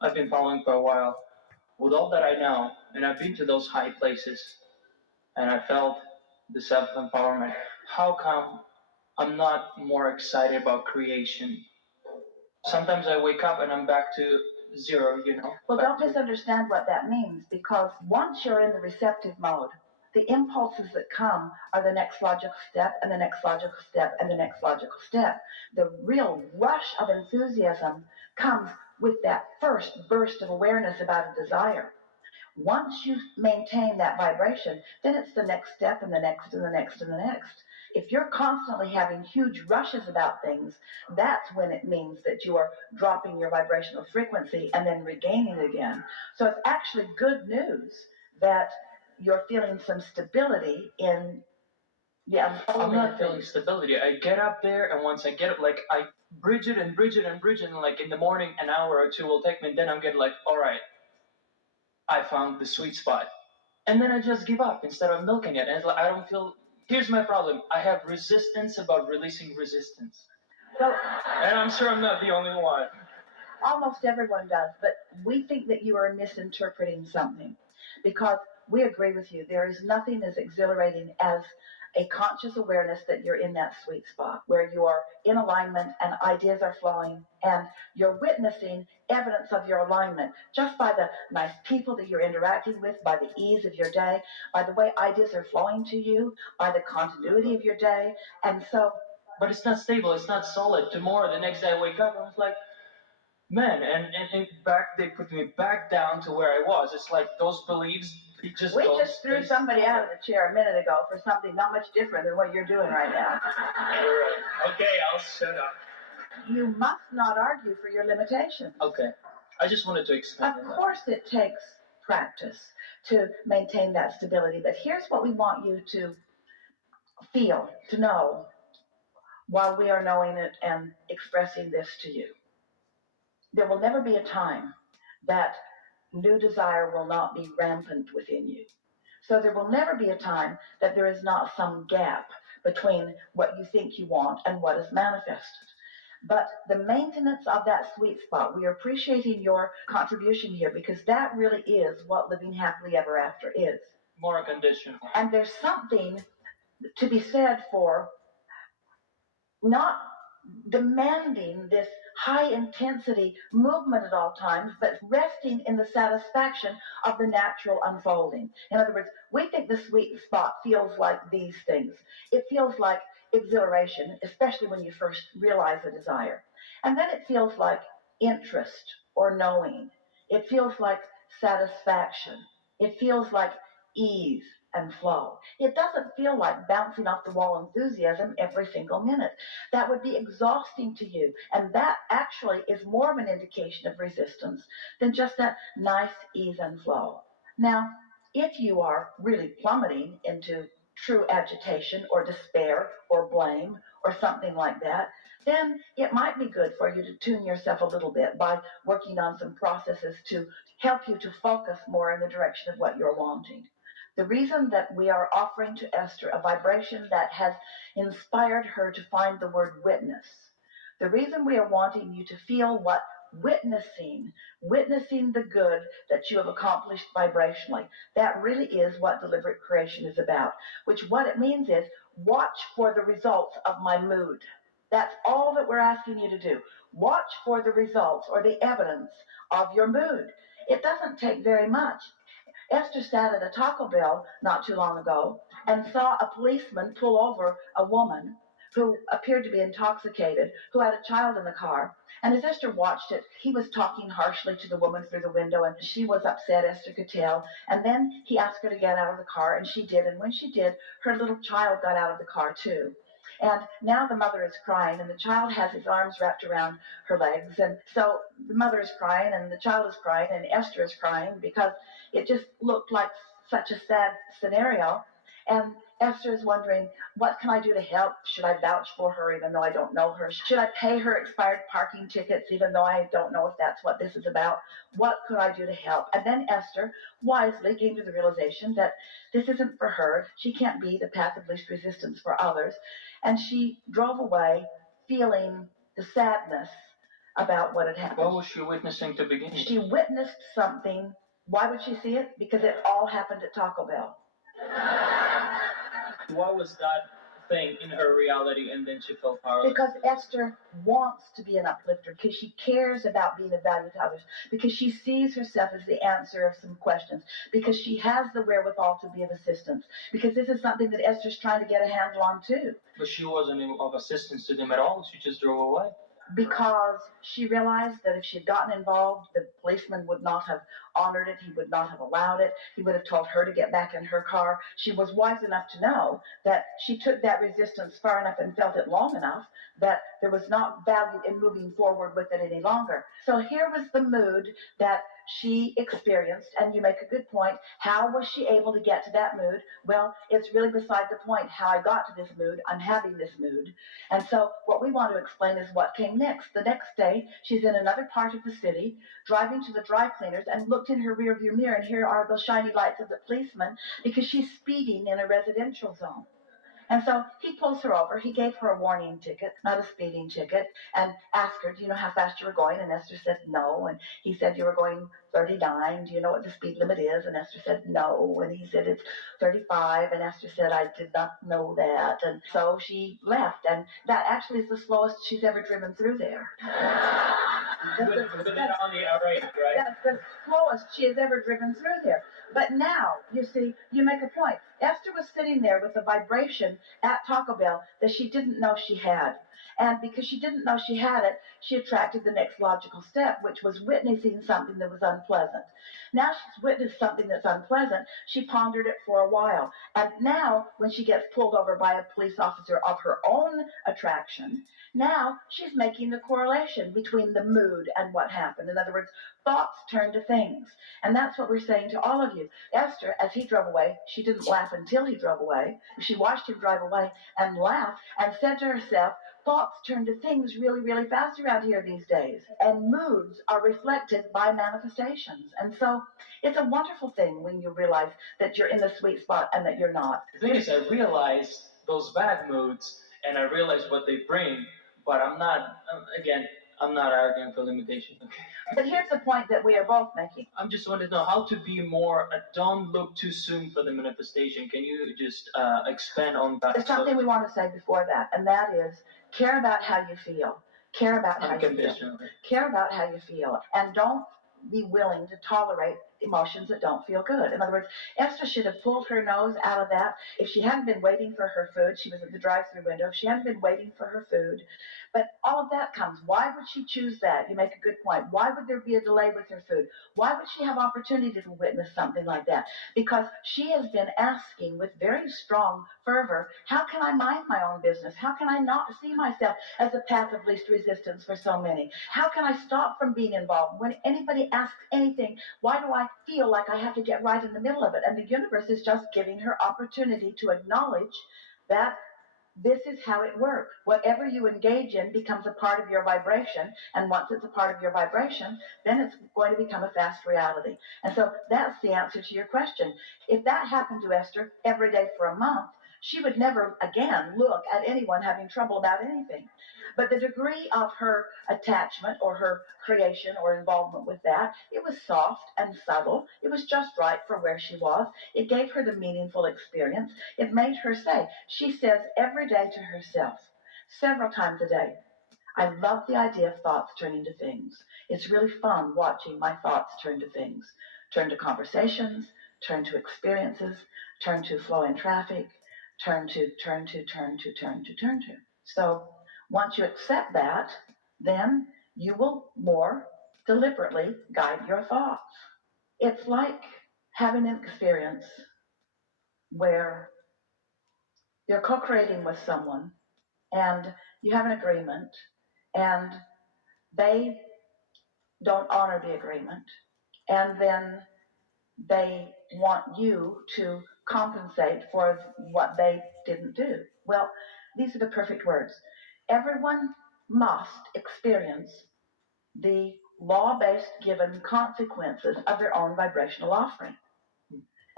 I've been following for a while. With all that I know, and I've been to those high places, and I felt the self-empowerment. How come I'm not more excited about creation? Sometimes I wake up and I'm back to zero. Well, don't misunderstand what that means, because once you're in the receptive mode, the impulses that come are the next logical step and the next logical step and the next logical step. The real rush of enthusiasm comes with that first burst of awareness about a desire. Once you maintain that vibration, then it's the next step and the next and the next and the next. If you're constantly having huge rushes about things, that's when it means that you are dropping your vibrational frequency and then regaining it again. So it's actually good news that you're feeling some stability in the unfolding. I'm not feeling stability. I get up there, and once I get up, like I bridge it and bridge it and bridge it, and like in the morning, an hour or two will take me, and then I'm getting like, all right, I found the sweet spot. And then I just give up instead of milking it. And it's like, I don't feel. Here's my problem. I have resistance about releasing resistance. So, and I'm sure I'm not the only one. Almost everyone does, but we think that you are misinterpreting something, because we agree with you. There is nothing as exhilarating as a conscious awareness that you're in that sweet spot where you are in alignment and ideas are flowing, and you're witnessing evidence of your alignment just by the nice people that you're interacting with, by the ease of your day, by the way ideas are flowing to you, by the continuity of your day. And so, but it's not stable, it's not solid. Tomorrow, the next day I wake up, I was like, man, and back, they put me back down to where I was. It's like those beliefs. We just threw somebody out of the chair a minute ago for something not much different than what you're doing right now. You're right. Okay, I'll shut up. You must not argue for your limitations. Okay. I just wanted to expand. Of course it takes practice to maintain that stability, but here's what we want you to feel, to know, while we are knowing it and expressing this to you. There will never be a time that new desire will not be rampant within you. So there will never be a time that there is not some gap between what you think you want and what is manifested. But the maintenance of that sweet spot, we are appreciating your contribution here, because that really is what living happily ever after is. More conditional. And there's something to be said for not demanding this high intensity movement at all times, but resting in the satisfaction of the natural unfolding. In other words, we think the sweet spot feels like these things. It feels like exhilaration, especially when you first realize a desire. And then it feels like interest or knowing. It feels like satisfaction. It feels like ease and flow. It doesn't feel like bouncing off the wall enthusiasm every single minute. That would be exhausting to you. And that actually is more of an indication of resistance than just that nice ease and flow. Now, if you are really plummeting into true agitation or despair or blame or something like that, then it might be good for you to tune yourself a little bit by working on some processes to help you to focus more in the direction of what you're wanting. The reason that we are offering to Esther a vibration that has inspired her to find the word witness, the reason we are wanting you to feel what witnessing the good that you have accomplished vibrationally, that really is what deliberate creation is about. Which what it means is, watch for the results of my mood. That's all that we're asking you to do. Watch for the results or the evidence of your mood. It doesn't take very much. Esther sat at a Taco Bell not too long ago and saw a policeman pull over a woman who appeared to be intoxicated, who had a child in the car. And as Esther watched it, he was talking harshly to the woman through the window, and she was upset, Esther could tell. And then he asked her to get out of the car, and she did. And when she did, her little child got out of the car too. And now the mother is crying, and the child has his arms wrapped around her legs. And so the mother is crying, and the child is crying, and Esther is crying, because it just looked like such a sad scenario. And Esther is wondering, what can I do to help? Should I vouch for her even though I don't know her? Should I pay her expired parking tickets even though I don't know if that's what this is about? What could I do to help? And then Esther wisely came to the realization that this isn't for her. She can't be the path of least resistance for others. And she drove away feeling the sadness about what had happened. What was she witnessing to begin with? She witnessed something. Why would she see it? Because it all happened at Taco Bell. What was that thing in her reality, and then she felt powerless? Because Esther wants to be an uplifter, because she cares about being of value to others, because she sees herself as the answer of some questions, because she has the wherewithal to be of assistance, because this is something that Esther's trying to get a handle on too. But she wasn't of assistance to them at all. She just drove away. Because she realized that if she had gotten involved, the policeman would not have honored it. He would not have allowed it. He would have told her to get back in her car. She was wise enough to know that she took that resistance far enough and felt it long enough that there was not value in moving forward with it any longer. So here was the mood that she experienced, and you make a good point. How was she able to get to that mood? Well, it's really beside the point how I got to this mood. I'm having this mood. And so what we want to explain is what came next. The next day, she's in another part of the city, driving to the dry cleaners, and looked in her rearview mirror, and here are the shiny lights of the policeman, because she's speeding in a residential zone. And so he pulls her over. He gave her a warning ticket, not a speeding ticket, and asked her, do you know how fast you were going? And Esther said no. And he said, you were going 39. Do you know what the speed limit is? And Esther said no. And he said, it's 35. And Esther said, I did not know that. And so she left. And that actually is the slowest she's ever driven through there. But on the right? That's the slowest she has ever driven through there. But now, you see, you make a point. Esther was sitting there with a vibration at Taco Bell that she didn't know she had. And because she didn't know she had it, she attracted the next logical step, which was witnessing something that was unpleasant. Now she's witnessed something that's unpleasant. She pondered it for a while. And now, when she gets pulled over by a police officer of her own attraction, now she's making the correlation between the mood and what happened. In other words, thoughts turn to things. And that's what we're saying to all of you. Esther, as he drove away, she didn't laugh until he drove away. She watched him drive away and laughed and said to herself, thoughts turn to things really, really fast around here these days. And moods are reflected by manifestations. And so it's a wonderful thing when you realize that you're in the sweet spot and that you're not. The thing is, I realize those bad moods, and I realize what they bring, but I'm not arguing for limitation. Okay. But here's the point that we are both making. I'm just wanting to know how to be more, don't look too soon for the manifestation. Can you just expand on that? There's something we want to say before that, and that is care about how you feel. Care about how you feel. Care about how you feel. And don't be willing to tolerate emotions that don't feel good. In other words, Esther should have pulled her nose out of that. If she hadn't been waiting for her food, she was at the drive-through window. If she hadn't been waiting for her food, but all of that comes. Why would she choose that? You make a good point. Why would there be a delay with her food? Why would she have opportunity to witness something like that? Because she has been asking with very strong fervor, how can I mind my own business? How can I not see myself as a path of least resistance for so many? How can I stop from being involved? When anybody asks anything, why do I feel like I have to get right in the middle of it? And the universe is just giving her opportunity to acknowledge that this is how it works. Whatever you engage in becomes a part of your vibration, and once it's a part of your vibration, then it's going to become a fast reality. And so that's the answer to your question. If that happened to Esther every day for a month, she would never again look at anyone having trouble about anything. But the degree of her attachment or her creation or involvement with that, it was soft and subtle. It was just right for where she was. It gave her the meaningful experience. It made her say, she says every day to herself, several times a day, I love the idea of thoughts turning to things. It's really fun watching my thoughts turn to things. Turn to conversations, turn to experiences, turn to flow in traffic, turn to. So once you accept that, then you will more deliberately guide your thoughts. It's like having an experience where you're co-creating with someone and you have an agreement and they don't honor the agreement, and then they want you to compensate for what they didn't do. Well, these are the perfect words. Everyone must experience the law-based given consequences of their own vibrational offering.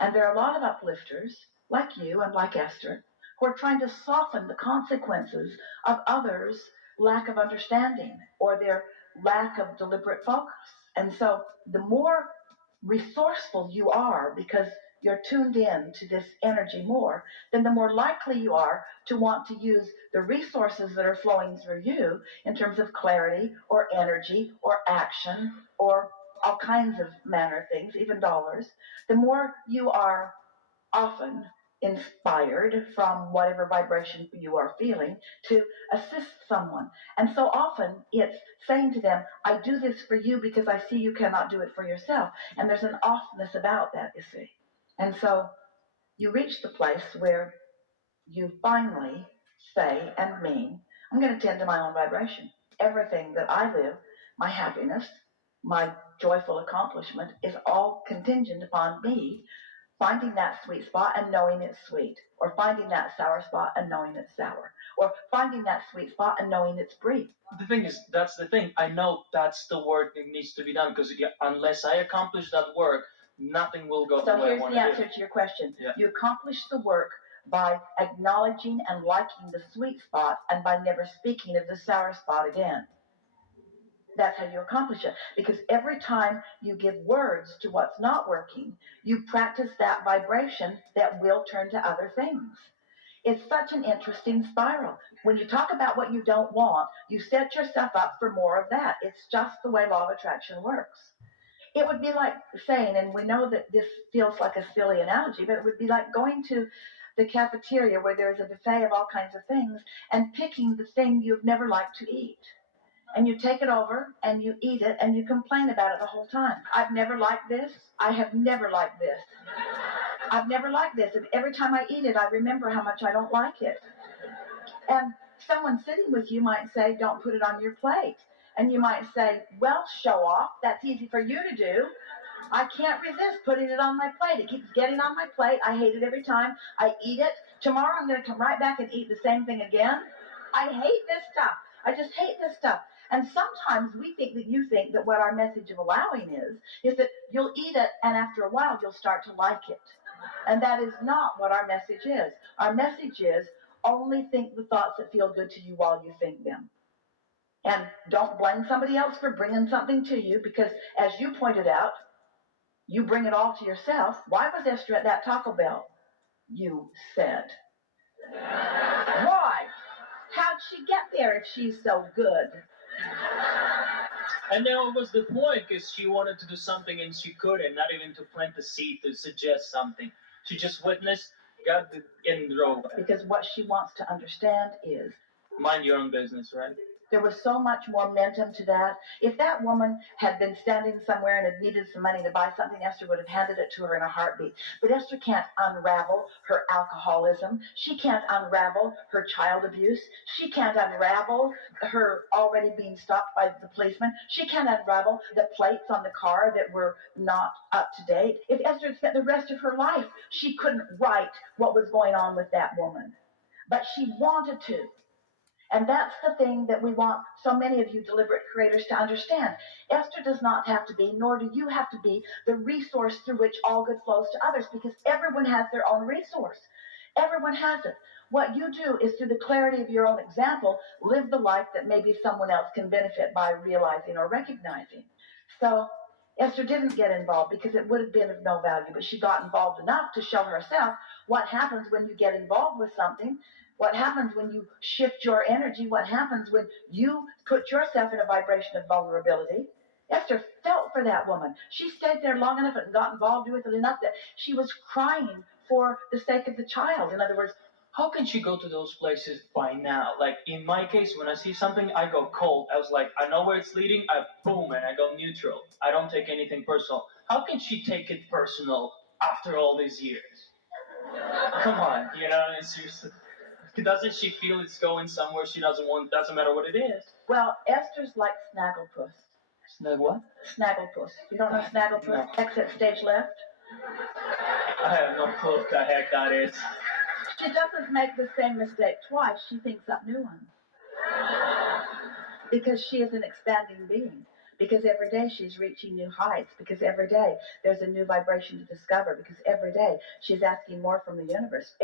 And there are a lot of uplifters, like you and like Esther, who are trying to soften the consequences of others' lack of understanding or their lack of deliberate focus. And so the more resourceful you are because you're tuned in to this energy more, then the more likely you are to want to use the resources that are flowing through you in terms of clarity or energy or action or all kinds of manner of things, even dollars. The more you are often inspired from whatever vibration you are feeling to assist someone. And so often it's saying to them, I do this for you because I see you cannot do it for yourself. And there's an offness about that, you see. And so you reach the place where you finally say and mean, I'm going to tend to my own vibration. Everything that I live, my happiness, my joyful accomplishment is all contingent upon me finding that sweet spot and knowing it's sweet, or finding that sour spot and knowing it's sour, or finding that sweet spot and knowing it's brief. The thing is, that's the thing. I know that's the work that needs to be done, because unless I accomplish that work, nothing will go the way I So want here's to the answer to your question. Yeah. You accomplish the work by acknowledging and liking the sweet spot and by never speaking of the sour spot again. That's how you accomplish it. Because every time you give words to what's not working, you practice that vibration that will turn to other things. It's such an interesting spiral. When you talk about what you don't want, you set yourself up for more of that. It's just the way law of attraction works. It would be like saying, and we know that this feels like a silly analogy, but it would be like going to the cafeteria where there's a buffet of all kinds of things and picking the thing you've never liked to eat. And you take it over and you eat it and you complain about it the whole time. I've never liked this. I have never liked this. I've never liked this. And every time I eat it, I remember how much I don't like it. And someone sitting with you might say, don't put it on your plate. And you might say, well, show off. That's easy for you to do. I can't resist putting it on my plate. It keeps getting on my plate. I hate it every time I eat it. Tomorrow I'm going to come right back and eat the same thing again. I hate this stuff. I just hate this stuff. And sometimes we think that you think that what our message of allowing is that you'll eat it and after a while you'll start to like it. And that is not what our message is. Our message is only think the thoughts that feel good to you while you think them. And don't blame somebody else for bringing something to you because, as you pointed out, you bring it all to yourself. Why was Esther at that Taco Bell? You said. Why? How'd she get there if she's so good? And that was the point, because she wanted to do something and she couldn't, not even to plant the seed to suggest something. She just witnessed, got in the road. Because what she wants to understand is, mind your own business, right? There was so much momentum to that. If that woman had been standing somewhere and had needed some money to buy something, Esther would have handed it to her in a heartbeat. But Esther can't unravel her alcoholism. She can't unravel her child abuse. She can't unravel her already being stopped by the policeman. She can't unravel the plates on the car that were not up to date. If Esther had spent the rest of her life, she couldn't write what was going on with that woman. But she wanted to. And that's the thing that we want so many of you deliberate creators to understand. Esther does not have to be, nor do you have to be, the resource through which all good flows to others, because everyone has their own resource. Everyone has it. What you do is, through the clarity of your own example, live the life that maybe someone else can benefit by realizing or recognizing. So Esther didn't get involved because it would have been of no value, but she got involved enough to show herself what happens when you get involved with something. What happens when you shift your energy? What happens when you put yourself in a vibration of vulnerability? Esther felt for that woman. She stayed there long enough and got involved with it enough that she was crying for the sake of the child. In other words, how can she go to those places by now? Like in my case, when I see something, I go cold. I was like, I know where it's leading. I boom, and I go neutral. I don't take anything personal. How can she take it personal after all these years? Come on, it's seriously. Doesn't she feel it's going somewhere she doesn't want? Doesn't matter what it is. Well, Esther's like Snagglepuss. Snag what? Snagglepuss. You don't know Snagglepuss? No. Exit stage left. I have no clue what the heck that is. She doesn't make the same mistake twice. She thinks up new ones. Because she is an expanding being. Because every day she's reaching new heights. Because every day there's a new vibration to discover. Because every day she's asking more from the universe.